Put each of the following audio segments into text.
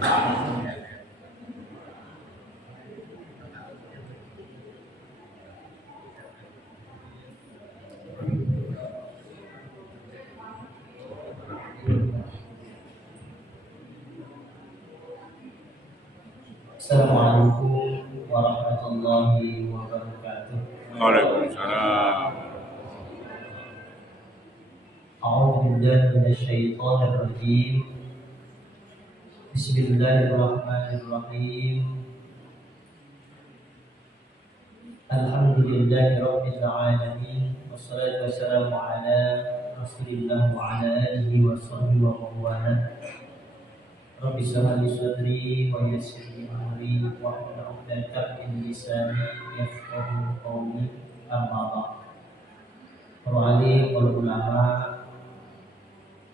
Assalamualaikum warahmatullahi wabarakatuh. Waalaikumsalam. A'udzu billahi minasyaitonir rajim. Bismillahirrahmanirrahim. Alhamdulillahirabbil alamin. Wassalatu wassalamu ala Rasulillah wa ala alihi washabbihi wa mawala. Rabbi shrah li sadri wa yassir li amri wahlul 'uqdatam min lisani yafqahu qawli. Amma ba'd. Para alim, para ulama,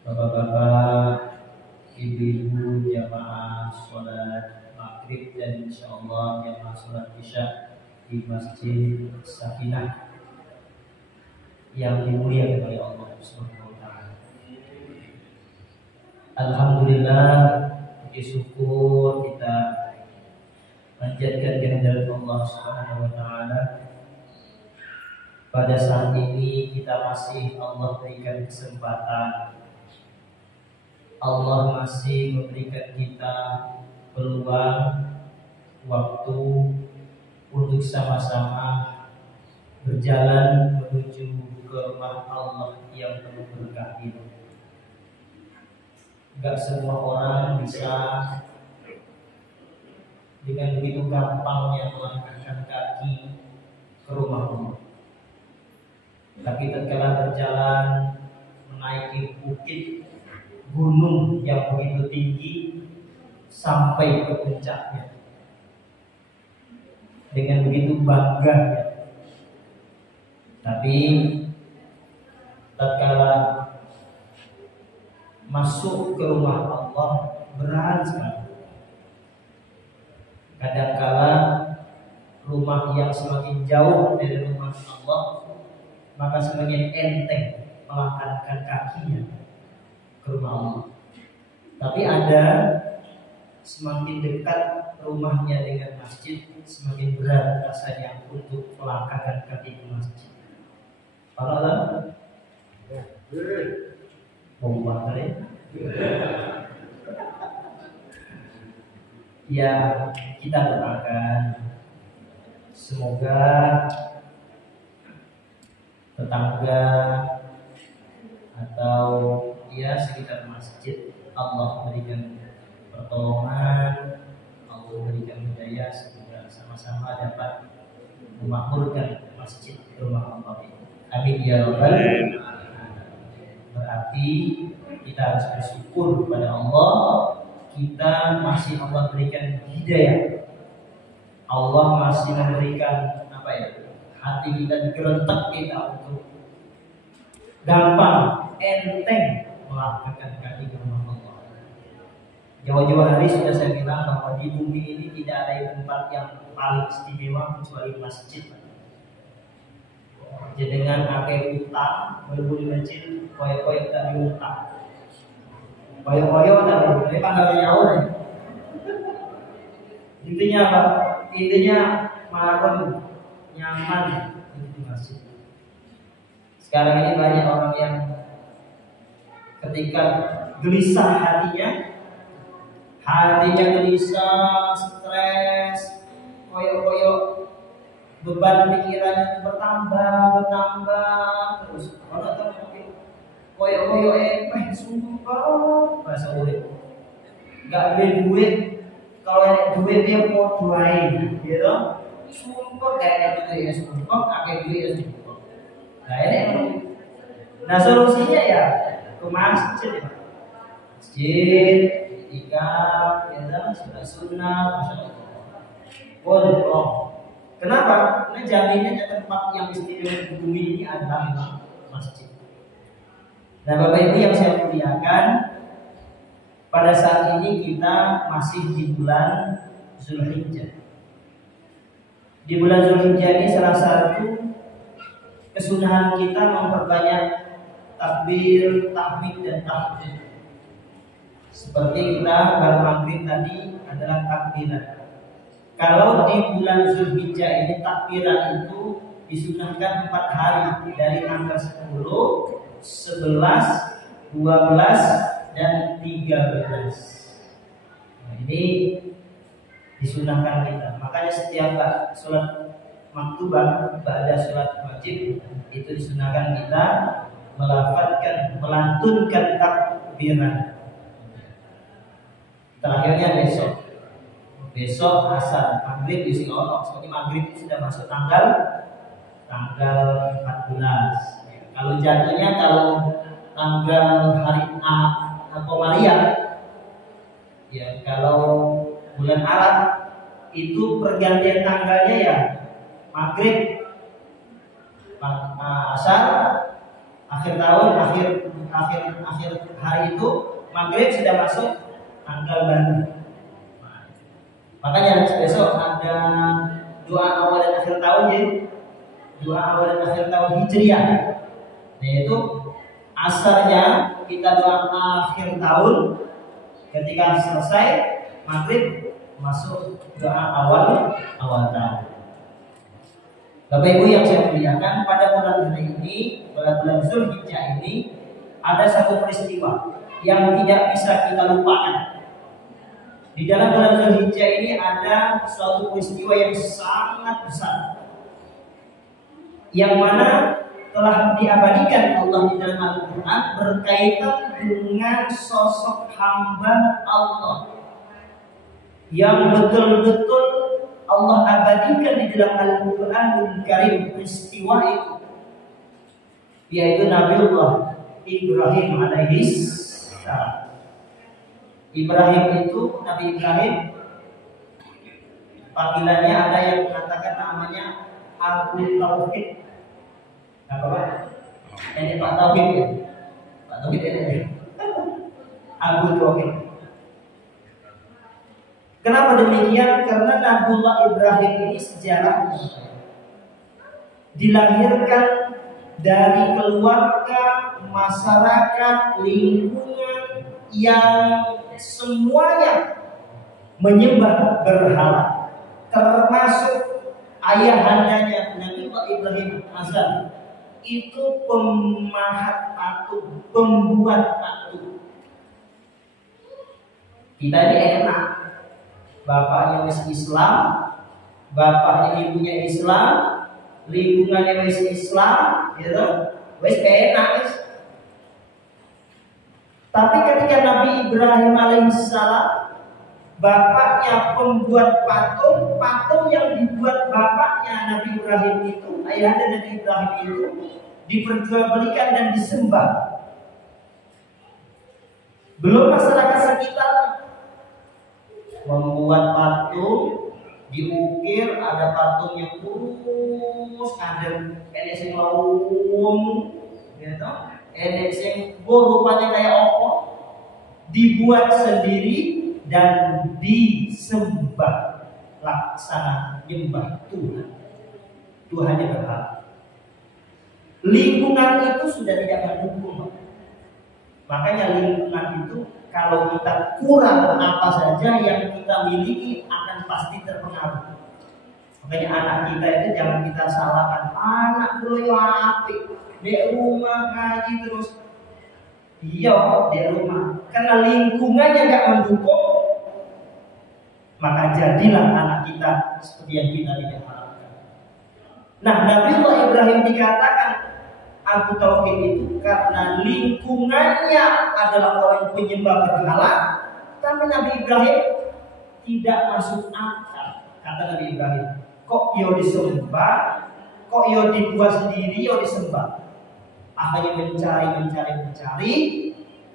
bapak-bapak, ibu-ibu, jamaah sholat maghrib dan insyaallah jamaah sholat isya di Masjid Sakinah yang dimuliakan oleh Allah Subhanahu wa taala. Alhamdulillah, puji syukur kita panjatkan kehadirat Allah Subhanahu wa taala. Pada saat ini kita masih Allah berikan kesempatan, Allah masih memberikan kita peluang waktu untuk sama-sama berjalan menuju ke rumah Allah yang penuh berkah ini. Gak semua orang bisa dengan begitu gampangnya melangkahkan kaki ke rumah Allah. Tapi tatkala berjalan menaiki bukit gunung yang begitu tinggi sampai ke puncaknya dengan begitu bangganya. Tapi tatkala masuk ke rumah Allah berat sekali. Kadangkala rumah yang semakin jauh dari rumah Allah, maka semakin enteng melangkahkan kakinya ke rumah Allah. Tapi ada semakin dekat rumahnya dengan masjid, semakin berat rasanya untuk melangkahkan kaki ke masjid. Paham? Bomba kali. Ya, kita doakan semoga tetangga atau ya sekitar masjid Allah berikan pertolongan, Allah berikan hidayah sehingga sama-sama dapat memakmurkan masjid rumah Allah ini. Amin ya rabbal alamin. Berarti kita harus bersyukur kepada Allah, kita masih Allah berikan hidayah. Allah masih memberikan hati kita digerentak kita untuk gampang, enteng melangkahkan kaki ke rumah Allah. Jauh-jauh hari sudah saya bilang bahwa di bumi ini tidak ada tempat yang paling istimewa kecuali masjid. Jadi dengan pakai utang, berbudi kecil, koyok-koyok tak diutang. Koyok-koyok tak diutang, ini tanggal jauh deh. Intinya apa? Intinya marun, nyaman di masjid. Sekarang ini banyak orang yang ketika gelisah hatinya gelisah, stres, koyok-koyok, beban pikirannya bertambah terus. Kalau tak koyok-koyok sumpah bahasa urip. Gak beli duit, kalau ada duit dia mau doain, gitu. Sumpah kayak duit ya sumpah, pakai duit ya sumpah. Nah ini, nah solusinya ya ke masjid, iktikaf, ya sunnah, masya Allah. Kenapa? Karena jaminannya tempat yang istimewa di bumi ini adalah masjid. Nah Bapak Ibu yang saya muliakan, pada saat ini kita masih di bulan Zulhijjah. Di bulan Zulhijjah ini salah satu kesunahan kita memperbanyak takbir, tahmid dan tahmid. Seperti kita baru maghrib tadi adalah takbiran. Kalau di bulan Zulhijjah ini takbiran itu disunahkan 4 hari dari tanggal 10, 11, 12 dan 13. Nah, ini disunahkan kita. Makanya setiap sholat maktubah, ba'da sholat wajib itu disunahkan kita melafadzkan, melantunkan takbiran. Terakhirnya besok asar maghrib di Singapura. Seperti maghrib itu sudah masuk tanggal 14. Kalau jatuhnya kalau tanggal hari Komariah, ya kalau bulan Arab itu pergantian tanggalnya ya maghrib, asar, akhir tahun, akhir hari itu maghrib sudah masuk tanggal baru. Makanya besok ada doa awal dan akhir tahun, ya. Doa awal dan akhir tahun Hijriah, yaitu asarnya kita doa akhir tahun, ketika selesai maghrib masuk doa awal tahun. Bapak Ibu yang saya muliakan, pada bulan hari ini, pada bulan Zulhijjah ini ada satu peristiwa yang tidak bisa kita lupakan. Di dalam bulan Zulhijjah ini ada suatu peristiwa yang sangat besar, yang mana telah diabadikan Allah di dalam Al-Quran berkaitan dengan sosok hamba Allah yang betul-betul Allah abadikan di dalam Al-Quranul Karim. Peristiwa itu yaitu Nabiullah Ibrahim alaihis salam. Ibrahim itu, Nabi Ibrahim, panggilannya ada yang mengatakan namanya Abu Tauhid. Apa Pak? Ini Pak Tauhid ya? Pak Tauhid ini Abu Tauhid. Kenapa demikian? Karena Nabiullah Ibrahim ini sejarahnya dilahirkan dari keluarga, masyarakat, lingkungan yang semuanya menyembah berhala, termasuk ayahandanya Nabiullah Ibrahim azal itu pemahat patung, pembuat patung. Kita ini enak, bapaknya Islam, bapaknya ibunya Islam, lingkungannya Islam, gitu, wes enak. Tapi ketika Nabi Ibrahim alaihissalam, bapaknya pembuat patung, patung yang dibuat bapaknya Nabi Ibrahim itu, ayahnya Nabi Ibrahim itu diperjualbelikan dan disembah. Belum masyarakat sekitar membuat patung, diukir, ada patung yang lurus, ada enek lawung, gitu. Enek sing rupanya kayak apa, dibuat sendiri dan disembah, laksana nyembah Tuhan. Tuhannya berhala. Lingkungan itu sudah tidak mendukung. Makanya lingkungan itu kalau kita kurang apa saja yang kita miliki akan pasti terpengaruh. Makanya anak kita itu jangan kita salahkan. Anak dulu yang apik di rumah ngaji terus. Iya di rumah. Karena lingkungannya gak mendukung, maka jadilah anak kita seperti yang kita tidak harapkan. Nah, Nabiullah Ibrahim dikatakan Abu Tauhid itu karena lingkungannya adalah orang penyembah berhala, tapi Nabi Ibrahim tidak masuk akal. Kata Nabi Ibrahim, kok yo disembah, kok yo dibuat sendiri, yo disembah. Akhirnya mencari,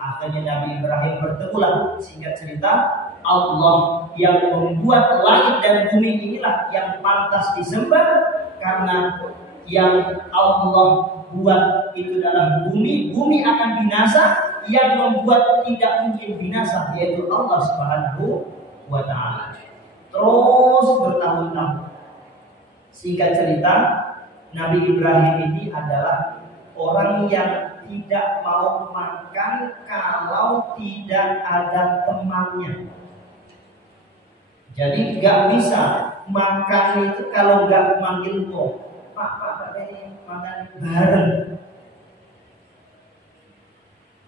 akhirnya Nabi Ibrahim bertemulah, singkat cerita, Allah yang membuat langit dan bumi inilah yang pantas disembah, karena yang Allah buat itu adalah bumi akan binasa, yang membuat tidak mungkin binasa yaitu Allah Subhanahu wa ta'ala. Terus bertahun-tahun. Singkat cerita, Nabi Ibrahim ini adalah orang yang tidak mau makan kalau tidak ada temannya. Jadi nggak bisa makan itu kalau nggak manggil kok. Pak, ini makan bareng.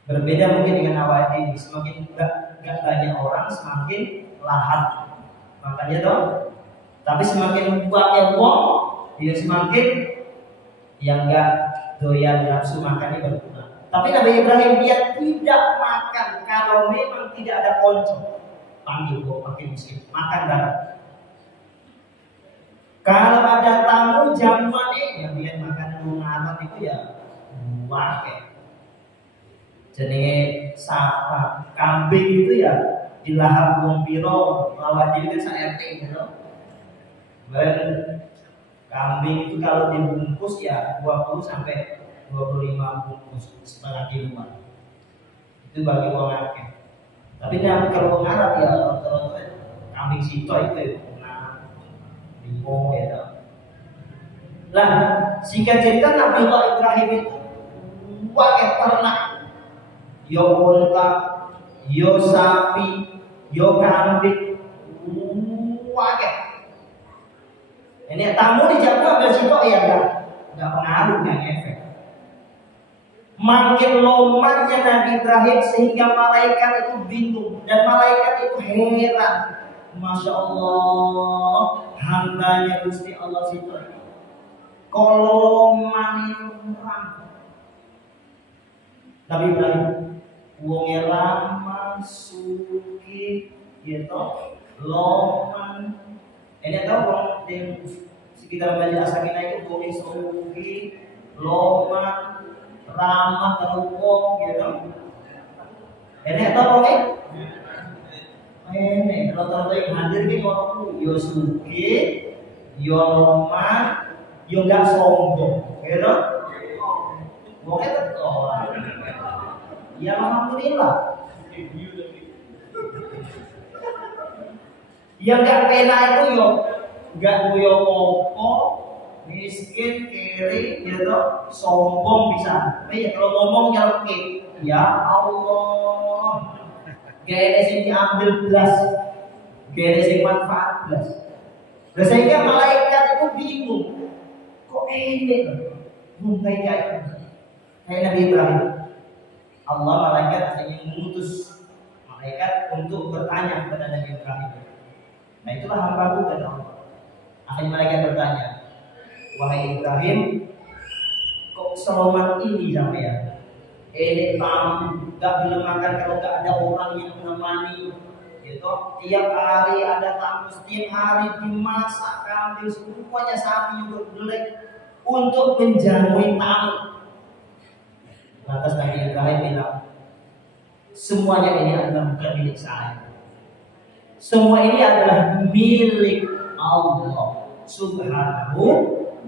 Berbeda mungkin dengan awal ini. Semakin nggak banyak orang, semakin lahap makannya toh. Tapi semakin banyak wong, dia semakin yang nggak doyan nafsu makannya berkurang. Tapi Nabi Ibrahim dia tidak makan kalau memang tidak ada konco. Panggil kok pakai miskin, makan bareng. Kalau ada tamu jamuan yang dia makan Arab itu ya wae. Jenenge sapa kambing itu ya dilahap wong piro lawan diri kan sak RT gitu. Dan kambing itu kalau dibungkus ya 20 sampai 25 bungkus setengah kilo. Itu bagi wong akeh. Tapi kalau orang Arab ya kambing sito itu ya, limo ya. Lah, singkat cerita Nabi Ibrahim itu wae ternak, yo unta, yo sapi, yo kambing, wae. Ini tamu dijamu ambil sito ya enggak pengaruh, enggak efek. Makin lomatnya Nabi Ibrahim sehingga malaikat itu bingung dan malaikat itu heran. Masya Allah, hambanya Gusti Allah situ. Kalau manirang Nabi Ibrahim, wongnya lama suki, gitu, loman. Ini tahu orang di sekitar Masjid As-Sakinah itu wongnya suki, loman. Ramah terukung gitu. Ini apa nih? Ini kalau yang hadir nih kalau yo suki, yo lemah, yo nggak sombong, gitu. Pokoknya betul. Ya alhamdulillah. Yang nggak pena itu yo nggak yo pokok. Miskin, kiri, gitu, sombong bisa. Tapi ya kalau ngomong nyelkit, ya Allah, gaya sing diambil belas, gaya sing manfaat belas. Nah, sehingga malaikat itu bingung, kok ini? Kayak Nabi Ibrahim. Allah malaikat hanya mengutus malaikat untuk bertanya kepada Nabi Ibrahim. Nah itulah hamba-Ku kata Allah. Akhirnya malaikat bertanya, wahai Ibrahim, kok seloman ini sampean? Ini tamu, gak boleh makan kalau gak ada orang yang menemani. Gitu. Tiap hari ada tamu, setiap hari dimasak kambing, semuanya sapi juga boleh untuk menjamui tamu. Lantas Nabi Ibrahim bilang, semuanya ini adalah bukan milik saya. Semua ini adalah milik Allah Subhanahu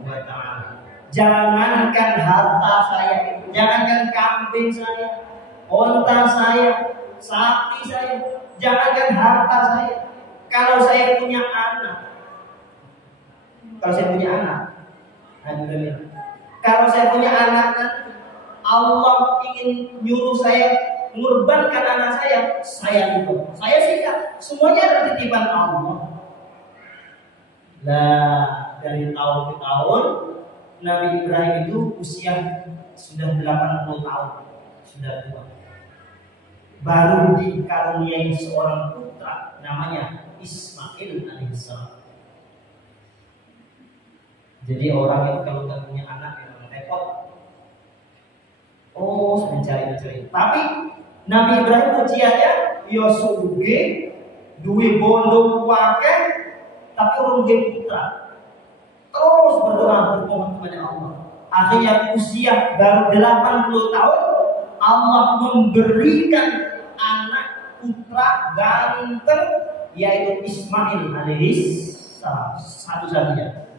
wa ta'ala. Jangankan harta saya, jangankan kambing saya, onta saya, sapi saya, jangankan harta saya. Kalau saya punya anak, kalau saya punya anak, Allah ingin nyuruh saya mengorbankan anak saya itu, saya sikat. Semuanya adalah titipan Allah. Nah, dari tahun ke tahun Nabi Ibrahim itu usia sudah 80 tahun, sudah tua. Baru dikaruniai seorang putra namanya Ismail alaihissalam. Jadi orang itu kalau nggak punya anak yang repot, mencari. Tapi Nabi Ibrahim ujiannya Yosuge duwe bondo wakil tapi urung putra. Terus berdoa kepada Allah. Akhirnya usia baru 80 tahun Allah memberikan anak putra ganteng yaitu Ismail alaihissalam, satu-satunya.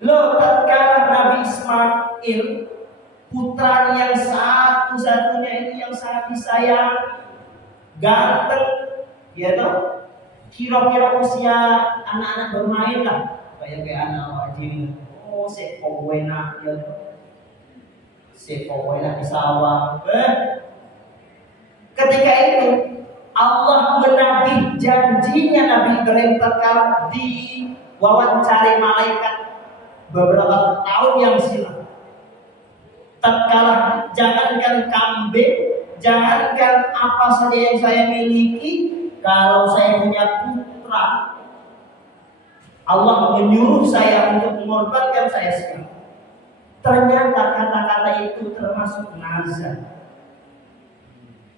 Loh, tatkala Nabi Ismail putranya yang satu-satunya ini yang sangat disayang, ganteng, ya toh. Kira-kira usia anak-anak bermain lah, kayak anak wajib, sekowena, ya toh. Sepokoknya di sawah. Ketika itu Allah menagih janjinya Nabi Ibrahim tatkala diwawancari malaikat beberapa tahun yang silam. Tatkala jangankan kambing, jangankan apa saja yang saya miliki, kalau saya punya putra, Allah menyuruh saya untuk mengorbankan saya sekarang. Ternyata kata-kata itu termasuk nazar.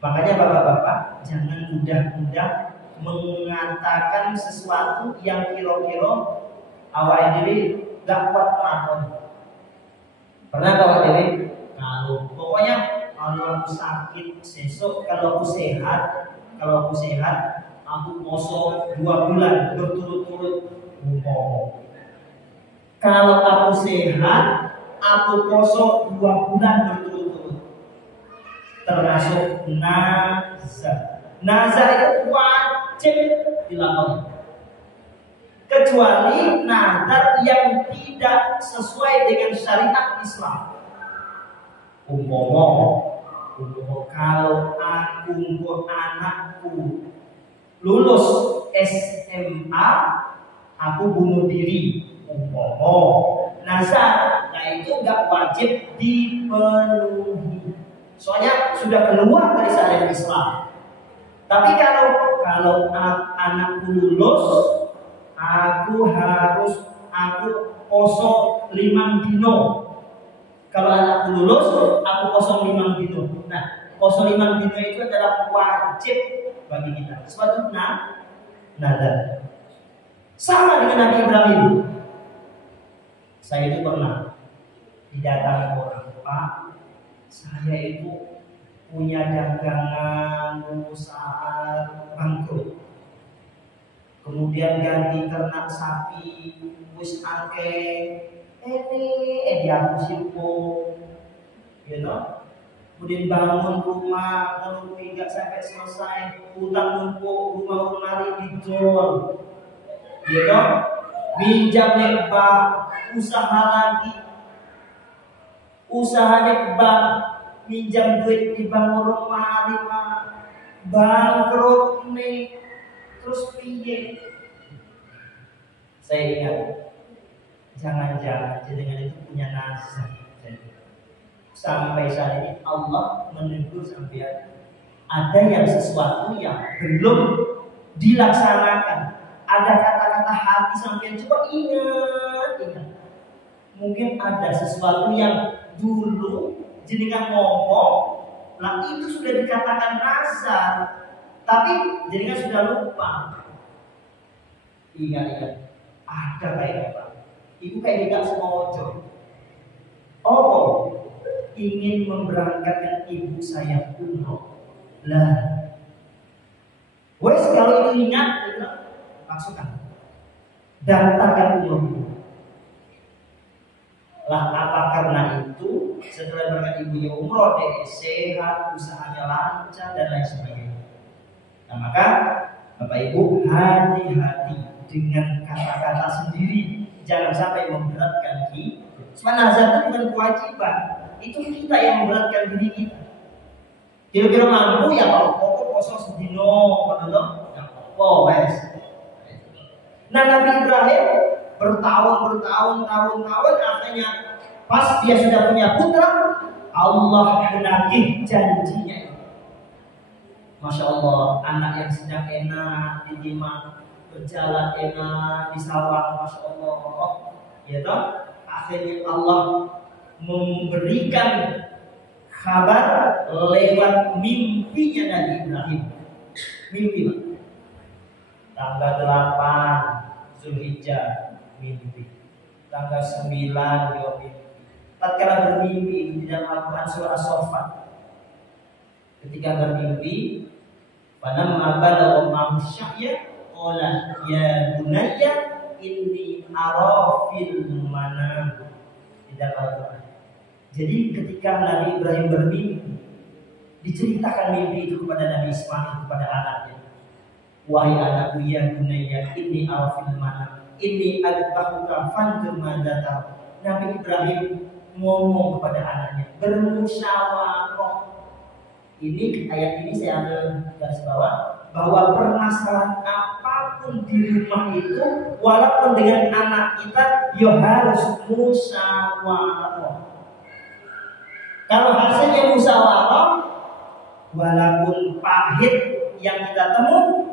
Makanya bapak-bapak jangan mudah-mudah mengatakan sesuatu yang kira-kira awal diri gak kuat melakoni. Pernah awal diri? Pokoknya kalau aku sakit sesok, kalau aku sehat, aku poso 2 bulan berturut-turut. Kalau aku sehat, aku poso 2 bulan berturut-turut. Termasuk nazar. Nazar itu wajib dilakukan. Kecuali nazar yang tidak sesuai dengan syariat Islam. Kalau anakku lulus SMA, aku bunuh diri. Nazar, nah itu nggak wajib dipenuhi. Soalnya sudah keluar dari syariat Islam. Tapi kalau anakku lulus, aku poso 5 dino. Kalau anakku lulus, aku poso 5 dino. Nah, poso 5 dino itu adalah wajib bagi kita. Suatu nazar. Sama dengan Nabi Ibrahim. Saya itu pernah didatangi orang, Pak, saya itu punya dagangan usaha bangkrut. Kemudian ganti ternak sapi, wis akeh. Aku simpul, Kemudian bangun rumah, lalu tidak sampai selesai, utang numpuk, rumah lemari dijual, minjam nek bank, usaha lagi, usaha nek bank, minjam duit di bank lemari, bangkrut nih, terus piye? Saya ingat, jangan-jangan dengan itu punya nazar. Sampai saat ini Allah menegur sampai ada yang sesuatu yang belum dilaksanakan. Ada kata-kata hati sampai coba ingat. Mungkin ada sesuatu yang dulu jenengan ngomong, lah itu sudah dikatakan nazar, tapi jenengan sudah lupa. Ingat. Ada kayak apa? Ibu kayak tidak semojo. Ingin memberangkatkan ibu saya umroh. Lah, wes kalau itu ingat, masukkan, daftarkan umroh. Lah, apa karena itu setelah berangkat ibunya umroh, dia sehat, usahanya lancar dan lain sebagainya. Nah, maka Bapak Ibu hati-hati dengan kata-kata sendiri, jangan sampai memberatkan kita. Sebab nazar itu bukan kewajiban, itu kita yang memberatkan diri kita. Kira-kira mampu ya kalau pokok poso sedino, wes. Nah, Nabi Ibrahim bertahun-tahun akhirnya pas dia sudah punya putra, Allah menagih janjinya. Masya Allah, anak yang sedang enak didimak, berjalan enak di sawah, Masya Allah, akhirnya Allah memberikan kabar lewat mimpinya Nabi Ibrahim. Mimpi, tanggal 8 Zulhijjah mimpi, tanggal 9 dia mimpi. Tatkala bermimpi di dalam Al-Quran surah As-Saffat, ketika bermimpi, falamma balagha ma'ahu sya'ya qala ya bunayya inni ara fil manam, di dalam Al-Quran. Jadi ketika Nabi Ibrahim bermimpi, diceritakan mimpi itu kepada Nabi Ismail, kepada anaknya. Wahai anakku ya bunayya inni ara fil manam inni adbahuka fanzur madza tara. Nabi Ibrahim ngomong kepada anaknya, bermusyawarah. Ini ayat ini saya ambil garis bawah bahwa permasalahan apapun di rumah itu, walaupun dengan anak kita, ya harus musyawarah. Kalau hasilnya musyawarah, walaupun pahit yang kita temui,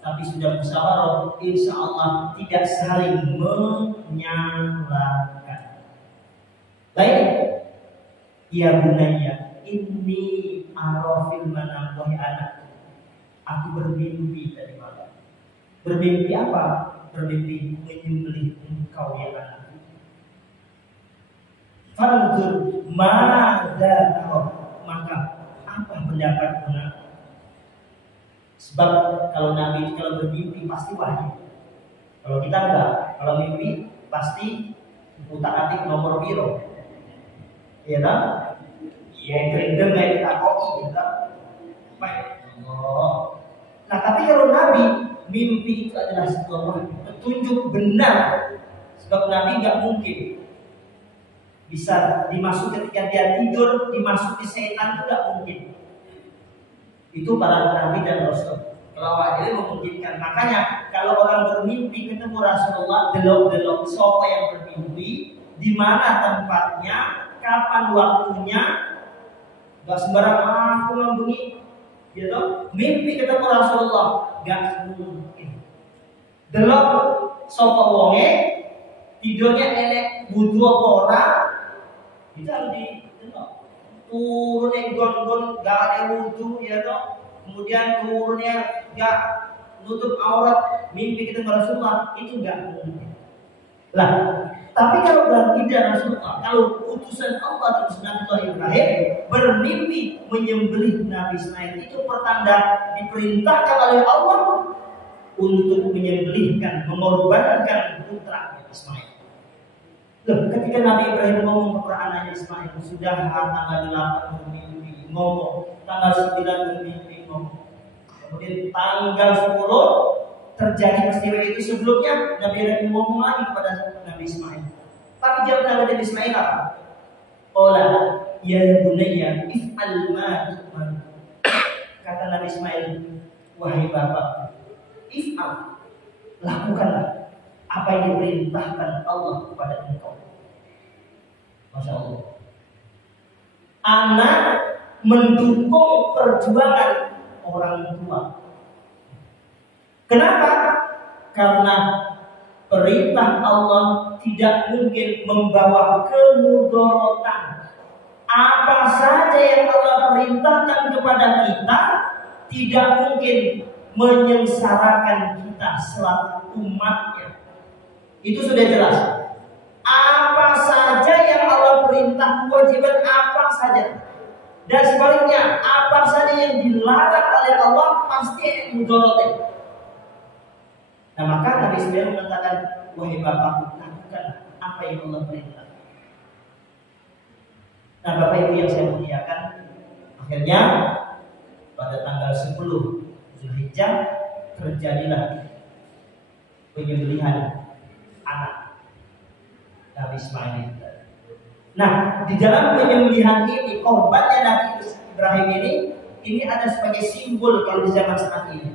tapi sudah musyawarah, insya Allah tidak saling menyalahkan. Baik, ya bunaya, ini arafil manam, wahai anak, aku bermimpi tadi malam. Bermimpi apa? Bermimpi menyembelih engkau ya anak. Fanzur mada tahu, maka apa pendapat anak? Sebab kalau Nabi kalau bermimpi pasti wahyu. Kalau kita enggak, kalau mimpi pasti utak-atik nomor biro. Iya kan? Iya, gerindeng kayak kita koki gitu. Baik. Oh. Nah, tapi kalau Nabi mimpi itu adalah sebuah petunjuk benar. Sebab Nabi enggak mungkin bisa dimasuki ketika dia tidur, dimasuki setan itu enggak mungkin. Itu para nabi dan rasul. Kalau wajib memungkinkan. Makanya kalau orang bermimpi ketemu Rasulullah, delok-delok siapa yang bermimpi, di mana tempatnya, kapan waktunya, gak sembarang aku membunyi, gitu. Mimpi ketemu Rasulullah, gak mungkin. Delok siapa wonge, tidurnya enek butuh apa ora, itu harus didelok. Turunnya gon-gon gak ada wudhu ya toh, kemudian turunnya gak nutup aurat, mimpi kita Rasulullah, itu gak mungkin. Lah, tapi kalau tidak Rasulullah, kalau utusan Allah terus Nabi Ibrahim bermimpi menyembelih Nabi Ismail, itu pertanda diperintahkan oleh Allah untuk menyembelihkan, mengorbankan putra Ismail. Loh, ketika Nabi Ibrahim ngomong kepada anaknya Ismail, sudah tanggal 8 bermimpi ngomong, tanggal 9 bermimpi ngomong, kemudian tanggal 10 terjadi peristiwa itu. Sebelumnya Nabi Ibrahim ngomong lagi kepada Nabi Ismail. Tapi jawab Nabi Ismail apa? Qala ya bunayya if'al ma tu'mar. Kata Nabi Ismail, wahai bapak, if'al, lakukanlah apa yang diperintahkan Allah kepada engkau. Masya Allah. Anak mendukung perjuangan orang tua. Kenapa? Karena perintah Allah tidak mungkin membawa kemudaratan. Apa saja yang Allah perintahkan kepada kita tidak mungkin menyengsarakan kita selaku umatnya. Itu sudah jelas. Apa saja yang Allah perintah, kewajiban apa saja. Dan sebaliknya, apa saja yang dilarang oleh Allah pasti yang mudaratnya. Nah, maka Nabi Ismail mengatakan, wahai bapakku, lakukan apa yang Allah perintah. Nah, Bapak Ibu yang saya muliakan, akhirnya pada tanggal 10 Zulhijjah terjadilah penyembelihan anak Nabi Ismail. Nah, di dalam penyembelihan ini, korbannya Nabi Ibrahim ini ada sebagai simbol kalau di zaman saat ini.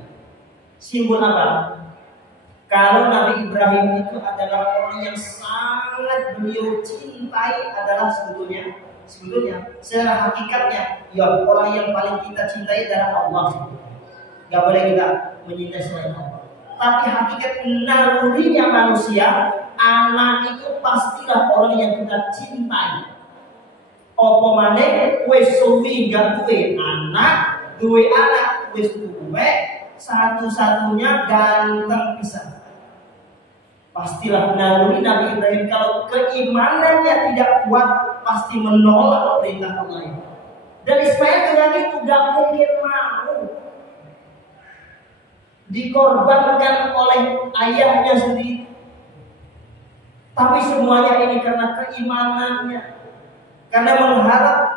Simbol apa? Kalau Nabi Ibrahim itu adalah orang yang sangat beliau cintai, adalah sebetulnya secara hakikatnya ya orang yang paling kita cintai adalah Allah. Gak boleh kita menyintai selain Allah. Tapi hakikat nalurinya manusia, anak itu pastilah orang yang kita cintai. Apa maneh wis suwi gak duwe anak wis duwe satu-satunya ganteng pisan. Pastilah naluri Nabi Ibrahim kalau keimanannya tidak kuat pasti menolak perintah Allah itu. Dan Ismail dengan itu gak mungkin mau dikorbankan oleh ayahnya sendiri. Tapi semuanya ini karena keimanannya, karena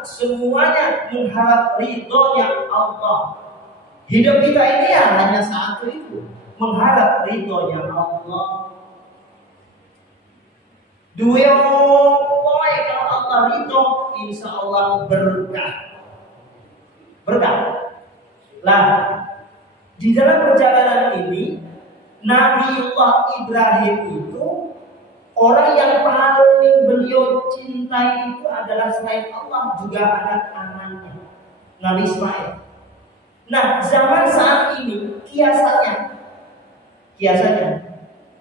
semuanya mengharap ridhonya Allah. Hidup kita ini ya hanya satu itu, mengharap ridhonya Allah. Dua poin kalau Allah ridho, insya Allah berkah. Berkah. Lah, di dalam perjalanan ini Nabiullah Ibrahim itu orang yang paling beliau cintai itu adalah selain Allah juga anak-anaknya, Nabi Ismail. Nah, zaman saat ini kiasannya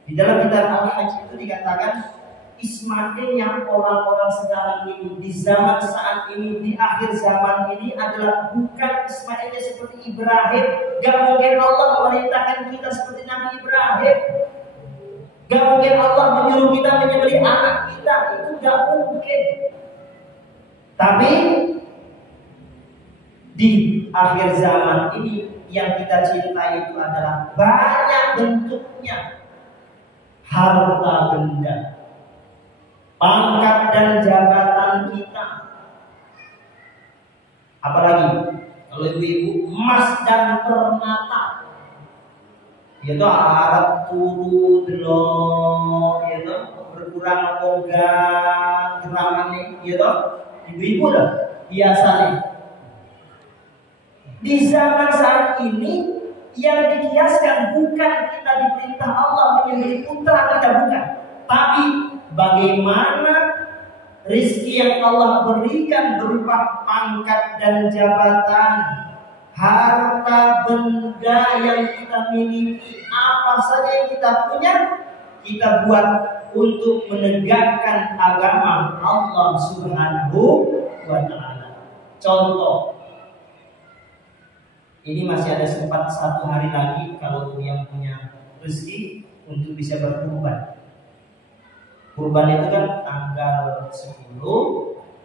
di dalam kitab Al-Hajj itu dikatakan Ismail yang orang-orang sekarang ini di zaman saat ini, di akhir zaman ini adalah bukan Ismailnya seperti Ibrahim. Gak mungkin Allah memerintahkan kita seperti Nabi Ibrahim. Gak mungkin Allah menyuruh kita menyembelih anak kita, itu gak mungkin. Tapi di akhir zaman ini yang kita cintai itu adalah banyak bentuknya harta benda, pangkat dan jabatan kita. Apalagi kalau ibu-ibu, emas dan permata. Yaitu Arab turu delok, yaitu berkurang oga geramane, yaitu ibu-ibu lah biasanya. Di zaman saat ini yang dikiaskan bukan kita diperintah Allah menyembelih putra kita, bukan, tapi bagaimana rezeki yang Allah berikan berupa pangkat dan jabatan, harta benda yang kita miliki, apa saja yang kita punya, kita buat untuk menegakkan agama Allah Subhanahu wa Ta'ala. Contoh, ini masih ada sempat 1 hari lagi kalau yang punya rezeki untuk bisa berkurban. Kurban itu kan tanggal 10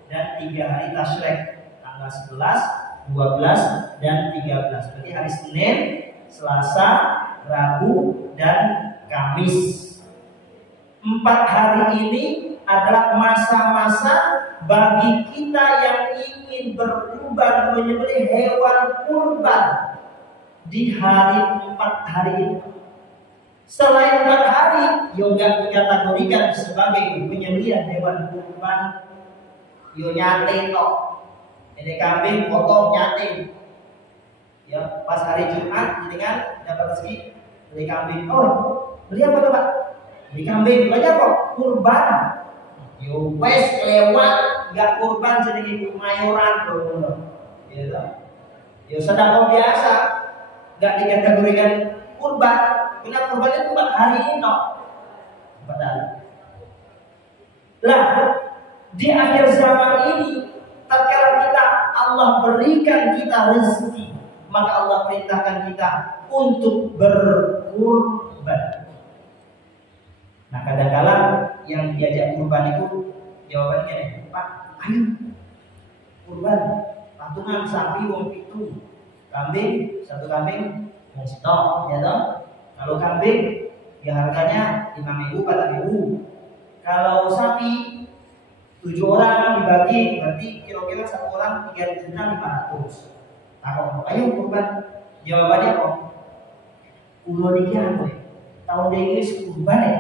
dan 3 hari tasyrik, tanggal 11, 12 dan 13. Berarti hari Senin, Selasa, Rabu dan Kamis. 4 hari ini adalah masa-masa bagi kita yang ingin berkurban, menyembelih hewan kurban di hari 4 hari ini. Selain 4 hari, yoga dikategorikan sebagai penyembelihan hewan kurban. Yo nyate tok, ini kambing potong nyate. Ya, pas hari Jumat, ini kan dapat rezeki beli kambing. Oh, beli apa tuh Pak? Beli kambing, beli apa? Kurban. Yo wes kelewat, nggak kurban sedikit mayoran loh. Gitu. Yo sedekah biasa, nggak dikategorikan kurban. Karena kurban itu 4 hari ini toh. 4 hari. Lah, di akhir zaman ini, tatkala kita Allah berikan kita rezeki, maka Allah perintahkan kita untuk berkurban. Nah, kadang-kala yang diajak kurban itu jawabannya, Pak, ayo kurban, patungan sapi wong pitu, kambing 1 kambing wong sitok, ya toh. Kalau kambing ya harganya 5.000, 4.000. Kalau sapi 7 orang dibagi, berarti kira-kira 1 orang 3.500.000. Nah, ayo kurban. Jawabannya kok ulo niki apa? Tahun ini kurban ya?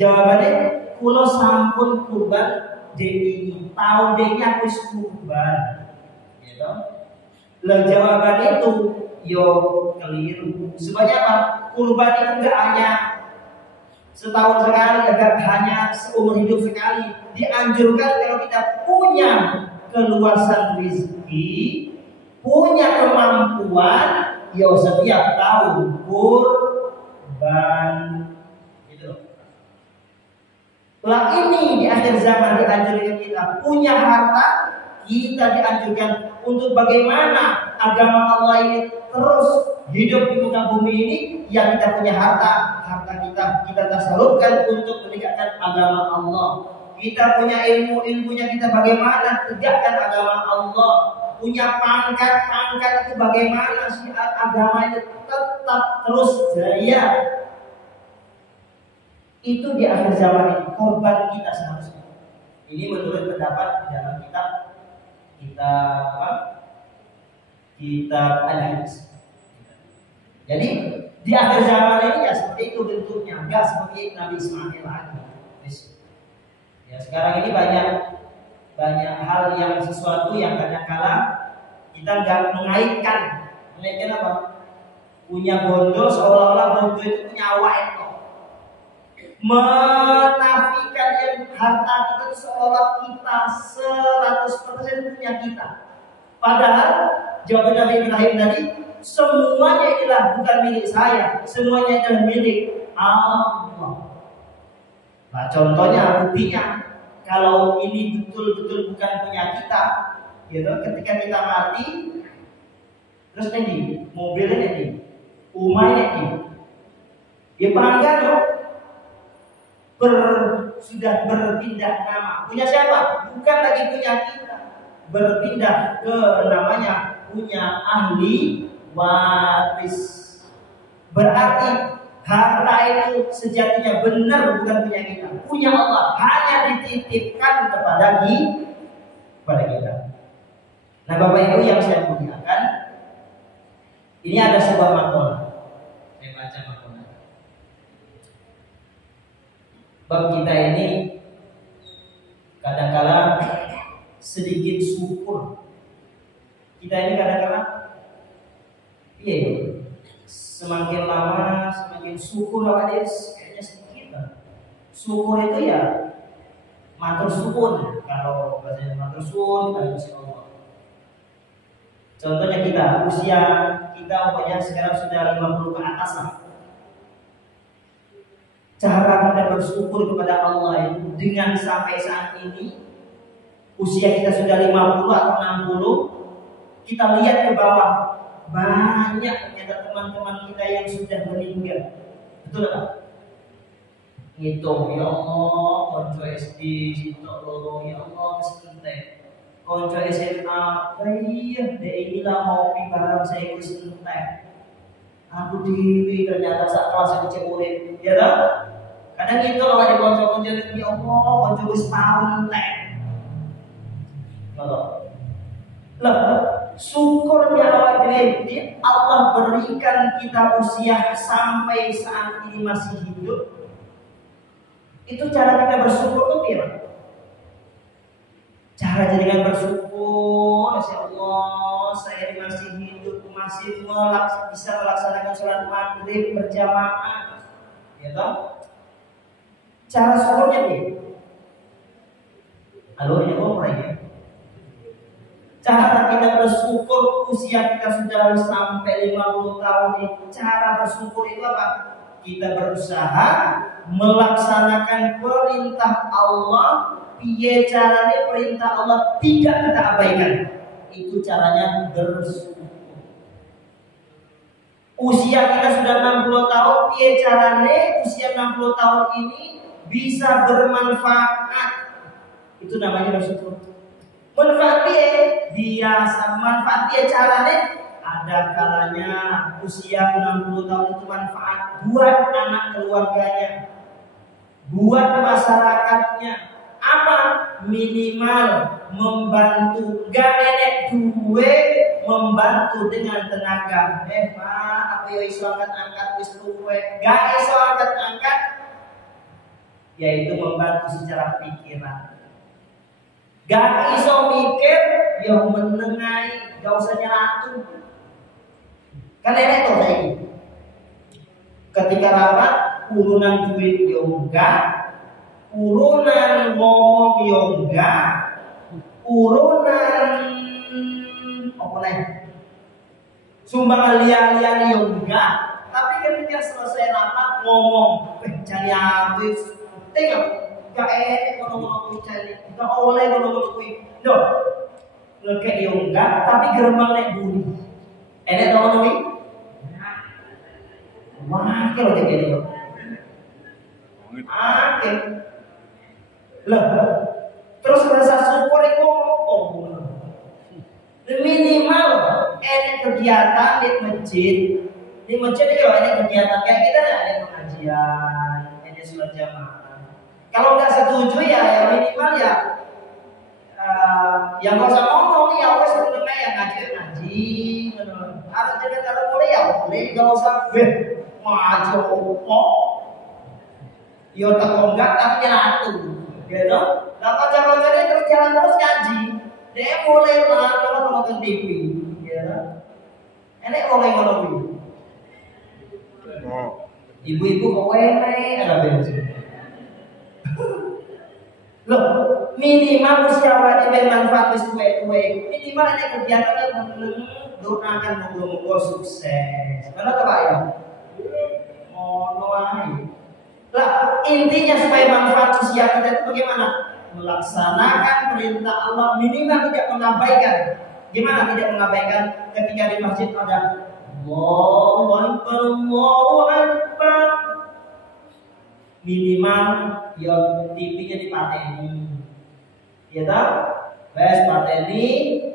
Jawabannya kulo sampun kurban ini tahun ini aku kurban. Gitu. Lah jawaban itu yo keliru. Sebenarnya apa? Kurban itu enggak hanya setahun sekali, enggak hanya seumur hidup sekali. Dianjurkan kalau kita punya keluasan rezeki, punya kemampuan, yo setiap tahun kurban. Lah ini di akhir zaman dianjurkan kita punya harta, kita dianjurkan untuk bagaimana agama Allah ini terus hidup di muka bumi ini. Yang kita punya harta kita tasarufkan untuk menegakkan agama Allah. Kita punya ilmunya kita bagaimana tegakkan agama Allah. Punya pangkat itu bagaimana si agama ini tetap terus jaya. Itu di akhir zaman ini korban kita seharusnya. Ini menurut pendapat di dalam kitab Al-Hadis. Jadi di akhir zaman ini ya seperti itu bentuknya, enggak seperti Nabi Ismail lagi. Ya sekarang ini banyak hal yang sesuatu yang kadang-kala kita nggak mengaitkan apa? Punya bondo seolah-olah bondo itu punya awak itu. Menafikan yang harta kita itu seolah kita 100% punya kita. Padahal jawaban Nabi Ibrahim tadi, semuanya inilah bukan milik saya, semuanya adalah milik Allah. Nah, contohnya, buktinya, kalau ini betul-betul bukan punya kita, gitu, ketika kita mati, terus nanti mobilnya nanti, rumahnya nanti, ya bangga dong. Sudah berpindah nama. Punya siapa? Bukan lagi punya kita. Berpindah ke namanya punya ahli waris. Berarti harta itu sejatinya benar bukan punya kita. Punya Allah, hanya dititipkan kepada kita. Nah, Bapak Ibu yang saya muliakan, ini ada sebuah makalah. Saya baca makalah. Bab kita ini kadang-kala sedikit syukur. Kita ini kadang-kala semakin lama semakin syukur awak kayaknya sedikit. Syukur itu ya matur suwun, kalau bahasa matur suwun kita Gusti Allah. Contohnya kita usia kita umpamanya sekarang sudah 50 ke atas lah. Cara kita bersyukur kepada Allah itu dengan sampai saat ini usia kita sudah 50 atau 60, kita lihat ke bawah banyak ternyata teman-teman kita yang sudah meninggal. Betul tak? Ngitung, ya Allah, konco SD sitok loro, ya Allah sebentar. Konco SMA, iya, dek inilah mau barang saya sebentar. Aku dewi ternyata saat kelas kecil urip, ya tak? Kadang gitu kalau ada konco-konco ya Allah, konco wis tahun teh. Loh, syukurnya Allah berikan kita usia sampai saat ini masih hidup. Itu cara kita bersyukur tuh ya. Cara jadikan bersyukur, ya Allah, saya masih hidup, masih bisa melaksanakan sholat maghrib berjamaah, ya toh? Cara syukurnya nih, alurnya ya. Cara kita bersyukur usia kita sudah sampai 50 tahun ini. Cara bersyukur itu apa? Kita berusaha melaksanakan perintah Allah. Piye caranya perintah Allah tidak kita abaikan. Itu caranya bersyukur. Usia kita sudah 60 tahun. Piye caranya usia 60 tahun ini bisa bermanfaat. Itu namanya bersyukur. Manfaatnya biasa, manfaatnya caranya ada kalanya usia 60 tahun itu manfaat buat anak keluarganya, buat masyarakatnya. Apa? Minimal membantu, gak enek duwe membantu dengan tenaga. Pak, apa yo iso angkat wis tuwe, gak iso angkat, yaitu membantu secara pikiran. Gak iso mikir, yang menengai, gak usah nyeratu. Kan enak tuh saya ini. Ketika rapat, urunan duit yoga, urunan ngomong yoga, urunan apa nih? Sumbangan liar-liar yoga. Tapi ketika selesai rapat ngomong, cari habis, tengok. Gak enak ngomong-ngomong cari, gak oleh ngomong-ngomong kuih. Loh, ngekek ya enggak, tapi gerbang naik budi. Enak tau ngomong? Wah, kalau kayak gini loh. Oke. Loh, terus rasa syukur itu minimal enak kegiatan di masjid. Di masjid itu enak kegiatan kayak kita ada pengajian, ada sholat jamaah. Kalau nggak setuju ya minimal ya yang nggak usah ngomong ya wes sebenarnya ya ngaji. Harus jadi kalau boleh ya boleh, nggak usah maju kok. Yo tak enggak tapi nyatu. gitu. Nah kanca-kancane terus jalan terus ngaji. Dia mulai lah kalau nonton TV, gitu. Enek wong yang ngono kuwi. Ibu-ibu kok enek ada bensin. Loh, minimal usia awake bermanfaat wis tuwek-tuwek. Minimal ada kegiatan yang doakan moga-moga sukses. Mana ta Pak ya? Ngono ae. Lah, intinya supaya manfaat usia kita itu bagaimana? Melaksanakan perintah Allah, minimal tidak mengabaikan. Gimana tidak mengabaikan ketika di masjid ada Allahu Akbar, Allahu Akbar. Minimal ya TV-nya dipateni. Ya tak? Wes pateni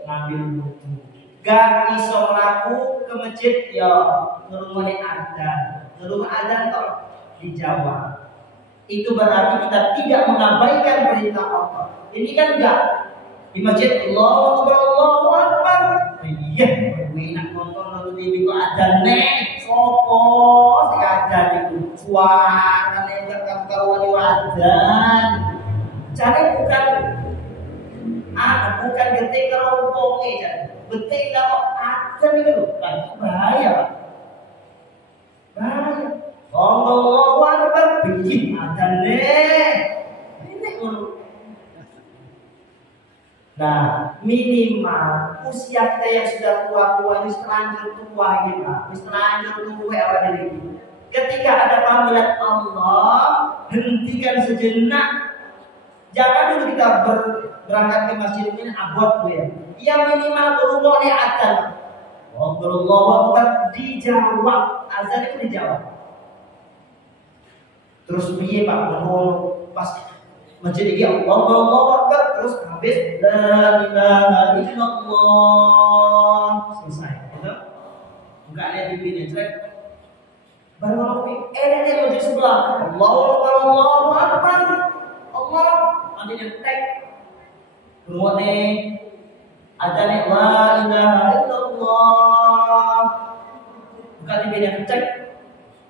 ngambil wudu. Gak iso mlaku ke masjid ya ngrungokne adzan. Ngrungokne adzan tok dijawab. Itu berarti kita tidak mengabaikan perintah Allah. Ini kan enggak di masjid Allahu Akbar, Allahu Akbar. Iya, enak nonton TV kok adzan nek. Sopo sing adzan itu? Suarane enggak karuan adzan. Jadi bukan geting kalau umpome jan. Geting kalau adzan itu lho. Lah itu bahaya, Pak. Bahaya. Allahu Akbar bikin adzan nek. Ini ngono. Nah, minimal usia kita yang sudah tua-tua ini terlanjur tua kita, terlanjur tua awal ini. Ketika ada panggilan Allah, hentikan sejenak. Jangan dulu kita berangkat ke masjid ini abot ya. Yang minimal berumur nih adzan. Allahu Akbar dijawab, azan itu dijawab. Terus piye Pak? Pas masjid ini Allahu Akbar terus habis la ilaha illallah selesai. Gitu? Enggak ada di sini cek. Baru ngopi, ini masjid sebelah. Allahu Akbar, Allahu Akbar. Allah nanti nyetek. Kemudian ada nih la ilaha illallah. Bukan di beda cek.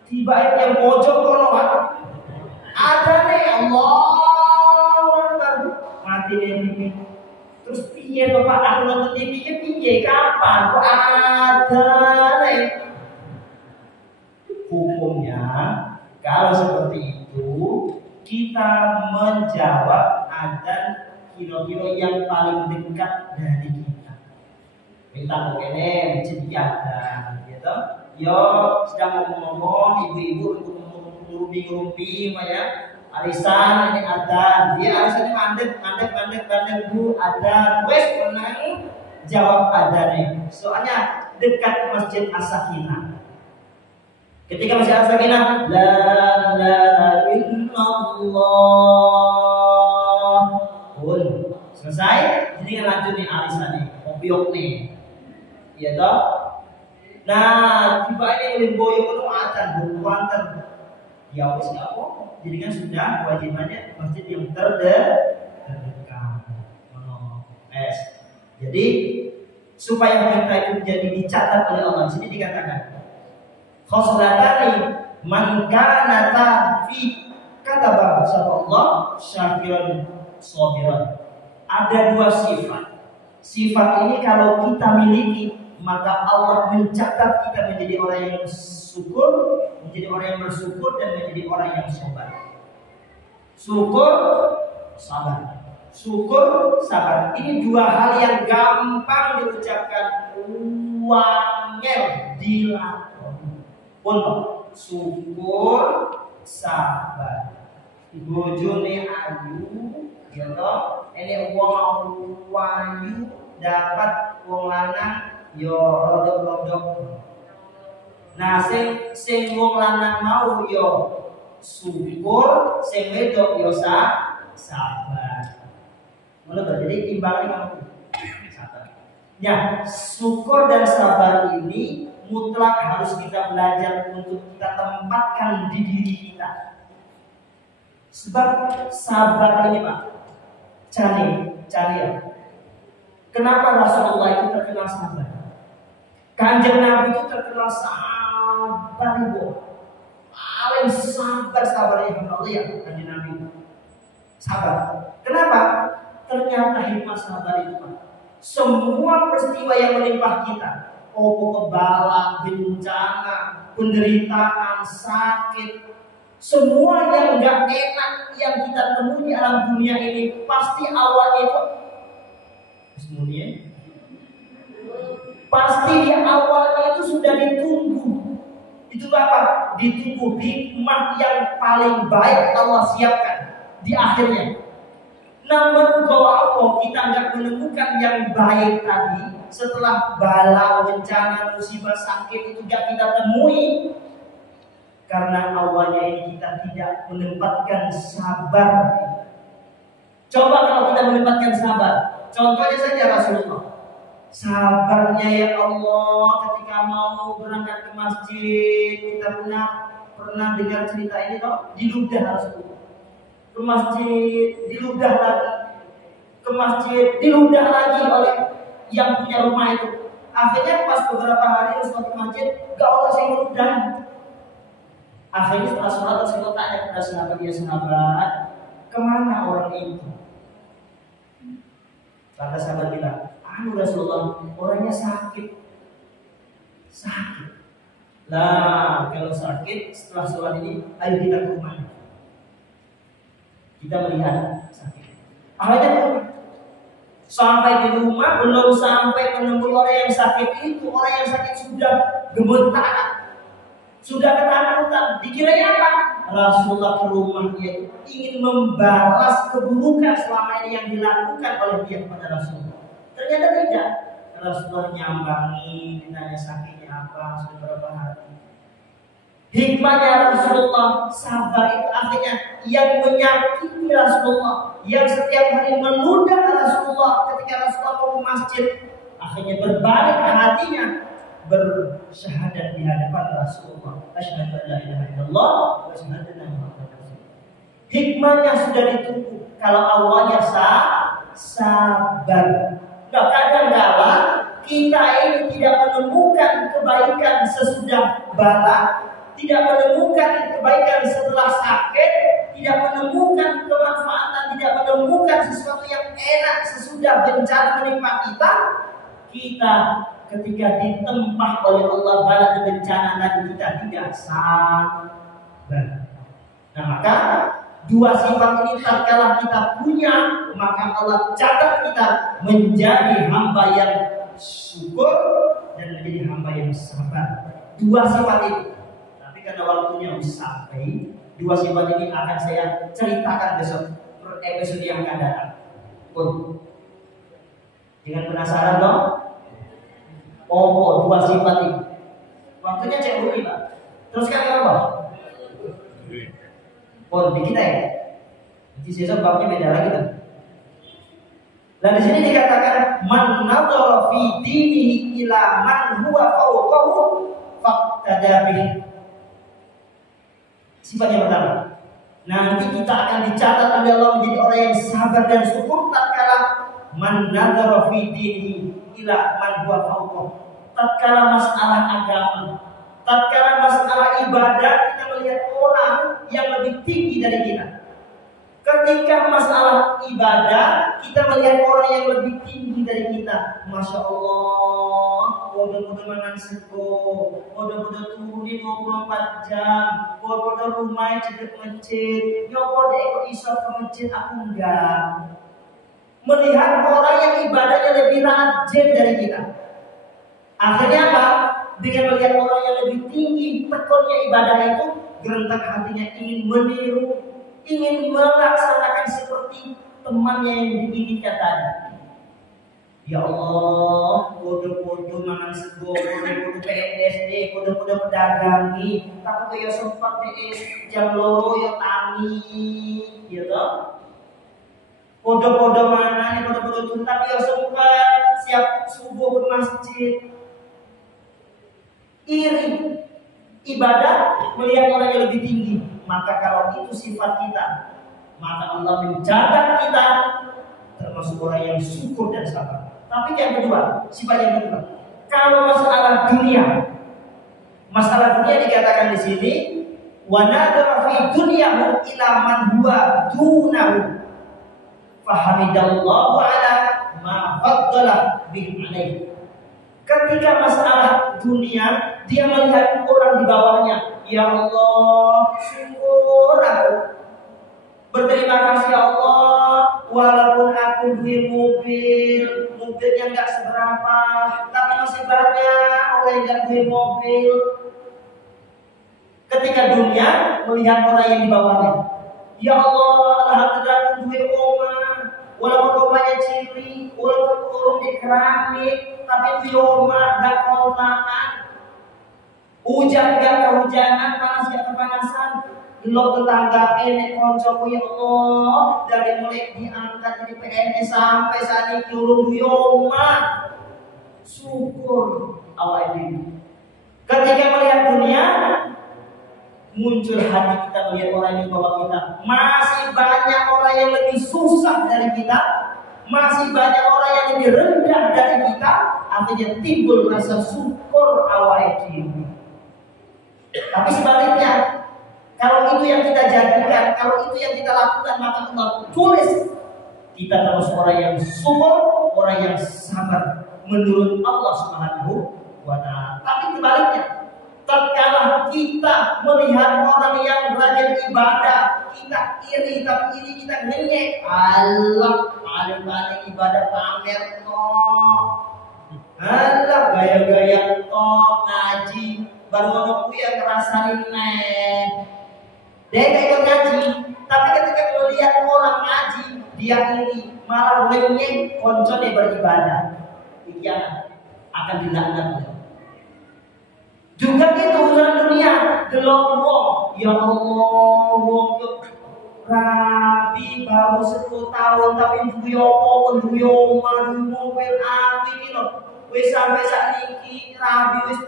Tiba yang pojok kono Pak. Ada nih Allah mati nih. Terus piye to Pak aku nonton TV-nya piye kapan kok ada nih? Hukumnya kalau seperti itu kita menjawab adzan kira-kira yang paling dekat dari kita. Minta kene jadi adzan gitu. Yo sedang ngomong-ngomong ibu-ibu untuk ngurumpi ya. Arisan ini adzan. Dia arisan ini mandek bu adzan. Wes menang jawab adzannya. Soalnya dekat Masjid As-Sakinah. Ketika Masjid As-Sakinah la ilaha illallah. Pun selesai. Jadi lanjut nih arisan nih. Kopiok nih. Iya toh? Nah, tiba ini boyong itu adzan berkuantan. Ya wis enggak apa. Jadi kan sudah kewajibannya masjid yang terdekat. Jadi supaya kita itu jadi dicatat oleh Allah, di sini dikatakan khoslatani man kana fi kataba Allah syakiran sabiran. Ada dua sifat. Sifat ini kalau kita miliki maka Allah mencatat kita menjadi orang yang syukur, menjadi orang yang bersyukur dan menjadi orang yang sabar. Syukur, sabar. Syukur, sabar. Ini dua hal yang gampang diucapkan, wangel dilakoni. Untuk syukur, sabar. Bojone ayu, ya toh. Ini wong ayu dapat wong lanang yo rodok-rodok. Nah, sing wong lanang mau yo syukur, sing wedok yo sabar. Ngono to, jadi timbangane sabar. Ya, syukur dan sabar ini mutlak harus kita belajar untuk kita tempatkan di diri kita. Sebab sabar ini Pak, cari ya. Kenapa Rasulullah itu terkenal sabar? Kanjeng Nabi itu terkenal sabar ibu. Paling sabar ya Allah ya Kanjeng Nabi. sabar. Kenapa? Ternyata hikmah sabar itu semua peristiwa yang menimpa kita, kebala, bencana, penderitaan, sakit, semua yang gak enak yang kita temui di alam dunia ini pasti awalnya itu pasti di awalnya itu sudah ditunggu. Itu apa? Ditunggu hikmah yang paling baik Allah siapkan di akhirnya. Namun kalau kita nggak menemukan yang baik tadi, setelah bala, bencana, musibah, sakit itu nggak kita temui, karena awalnya ini kita tidak menempatkan sabar. Coba kalau kita menempatkan sabar, contohnya saja Rasulullah. Sabarnya ya Allah ketika mau berangkat ke masjid, kita pernah dengar cerita ini toh, diludah Rasulullah. Ke masjid, diludah lagi. Ke masjid, diludah lagi oleh yang punya rumah itu. Akhirnya pas beberapa hari Rasulullah ke masjid, gak Allah saya meludah. Akhirnya setelah sholat Rasulullah tanya kepada sahabat, kemana orang itu? Kata sahabat bilang, Rasulullah, orangnya sakit. Lah, kalau sakit setelah sholat ini, ayo kita ke rumah. Kita melihat sakit. Akhirnya sampai di rumah, belum sampai menemui orang yang sakit itu, orang yang sakit sudah gemetar, sudah ketakutan. Dikiranya apa? Rasulullah ke rumahnya ingin membalas keburukan selama ini yang dilakukan oleh dia kepada Rasulullah. Ternyata tidak. Rasulullah nyambangi, ditanya sakitnya apa, sudah berapa hari. Hikmahnya Rasulullah sabar itu akhirnya yang menyakiti Rasulullah, yang setiap hari menunda Rasulullah ketika Rasulullah mau ke masjid, akhirnya berbalik hatinya bersyahadat di hadapan Rasulullah. Asyhadu an la ilaha illallah wa asyhadu anna Muhammadar Rasulullah. Hikmahnya sudah ditunggu. Kalau awalnya sabar. Nah, kadang-kala kita ini tidak menemukan kebaikan sesudah bala, tidak menemukan kebaikan setelah sakit, tidak menemukan kemanfaatan, tidak menemukan sesuatu yang enak sesudah bencana menimpa kita. Kita ketika ditempah oleh Allah bala dan bencana tadi kita tidak sabar. Nah, maka dua sifat ini tatkala kita punya, maka Allah catat kita menjadi hamba yang syukur dan menjadi hamba yang sabar. Dua sifat ini. Tapi karena waktunya sampai, dua sifat ini akan saya ceritakan besok episode yang akan datang. Jangan penasaran dong? Dua sifat ini. Waktunya cek dulu Pak. Teruskan ya Allah. Di kita ya. Nanti besok babnya beda lagi kan. Dan di sini dikatakan man nadhara fi dinihi ila man huwa fawqahu faqtada bihi. Sifat yang pertama. Nanti kita akan dicatat oleh Allah menjadi orang yang sabar dan syukur tatkala man nadhara fi dinihi ila man huwa fawqahu. Tatkala masalah agama, tatkala masalah ibadah, kita melihat orang yang lebih tinggi dari kita. Ketika masalah ibadah, kita melihat orang yang lebih tinggi dari kita. Masya Allah, bodoh-bodoh mangan sego, bodoh-bodoh turunin 24 jam, bodoh-bodoh rumahnya cedek masjid, nyokor dek iso ke masjid, aku enggak. Melihat orang yang ibadahnya lebih rajin dari kita. Akhirnya apa? Dengan melihat orang yang lebih tinggi tekunnya ibadah itu, gerentak hatinya ingin meniru, ingin melaksanakan seperti temannya yang diinginkan tadi. Ya Allah, bodoh-bodoh mangan sego, bodoh-bodoh PSD, bodoh-bodoh pedagangi, tapi kayak sempat jam loro ya tani, gitu. Bodoh-bodoh mana, bodoh-bodoh tapi ya sempat siap subuh ke masjid. Iri ibadah melihat orang yang lebih tinggi, maka kalau itu sifat kita, maka Allah mencatat kita termasuk orang yang syukur dan sabar. Tapi yang kedua, sifat yang kedua, kalau masalah dunia dikatakan di sini wa nadara fi dunyahu ila man huwa dunahu. fahamidallahu ala ma faddala bihi alaihi. Ketika masalah dunia, dia melihat orang di bawahnya. Ya Allah, syukur aku. Berterima kasih ya Allah, walaupun aku beli mobilnya nggak seberapa, tapi masih banyak orang yang nggak beli mobil. Ketika dunia melihat orang yang di bawahnya, ya Allah, alhamdulillah aku beli rumah, walaupun rumahnya cilik, walaupun turun di keramik, tapi di rumah nggak kontrakan. Hujan gak kehujanan, panas gak kepanasan. Lo tetangga ini koncoku ya Allah, dari mulai diangkat jadi PNS sampai saat ini turun di rumah. Syukur awal ini. Ketika melihat dunia, muncul hati kita melihat orang yang bawa kita. Masih banyak orang yang lebih susah dari kita, masih banyak orang yang lebih rendah dari kita. Akhirnya timbul rasa syukur awal ini. Tapi sebaliknya, kalau itu yang kita jadikan, kalau itu yang kita lakukan, maka Allah tulis kita terus orang yang syukur, orang yang sabar menurut Allah Subhanahu wa Ta'ala. Tapi sebaliknya, tatkala kita melihat orang yang rajin ibadah, kita iri, tapi iri kita ngenyek. Allah, paling ibadah pamer toh. Allah, gaya-gaya toh ngaji. Baru menunggu yang ngerasain nih. Dia gak ikut ngaji, tapi ketika melihat orang ngaji, dia iri, malah lenyek konco dia beribadah. Jangan akan dilaknat. Juga itu urusan dunia, delok wong, ya Allah, wong rabi baru 10 tahun tapi duwe apa, duwe omah, duwe mobil aku iki lho. Wis sampai sakniki rabi wis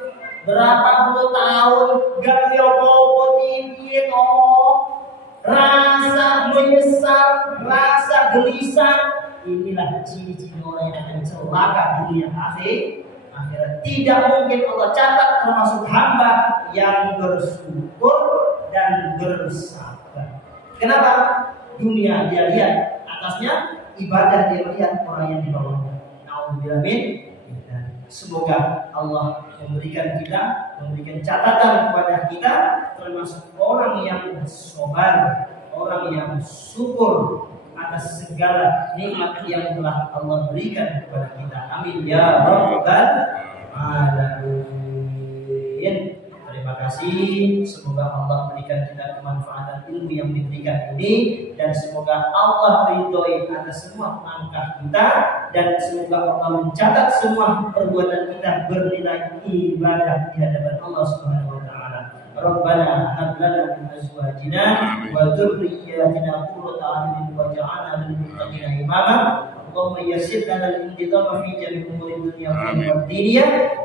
berapa puluh tahun gak duwe apa-apa piye to. Rasa menyesal, rasa gelisah, inilah ciri-ciri orang yang akan celaka dunia akhirat. Tidak mungkin Allah catat termasuk hamba yang bersyukur dan bersabar. Kenapa? Dunia dia lihat atasnya, ibadah dia lihat orang yang di bawahnya. Nauzubillah min. Semoga Allah memberikan catatan kepada kita termasuk orang yang sabar, orang yang syukur atas segala nikmat yang telah Allah berikan kepada kita. Amin ya rabbal alamin. Terima kasih. Semoga Allah berikan kita kemanfaatan ilmu yang diberikan ini, dan semoga Allah ridhoi atas semua langkah kita, dan semoga Allah mencatat semua perbuatan kita bernilai ibadah di hadapan Allah Subhanahu wa taala. Rabbana hab lana min azwajina wa dzurriyyatina qurrata a'yunin waj'alna lil muttaqina imama. Allahumma yassir lana al-intizama fi jami'i umuri dunya wa din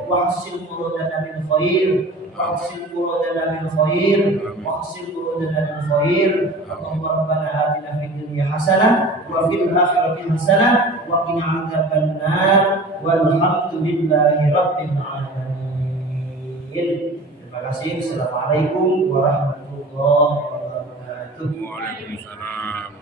wa hassil muradana min khair. واغسل مرودنا من خير واغسل مرودنا من خير. اللهم ربنا آتنا في الدنيا حسنة وفي الآخرة حسنة وقنا عذاب النار والحمد لله رب العالمين. Terima kasih. Assalamualaikum warahmatullahi wabarakatuh. Waalaikumsalam.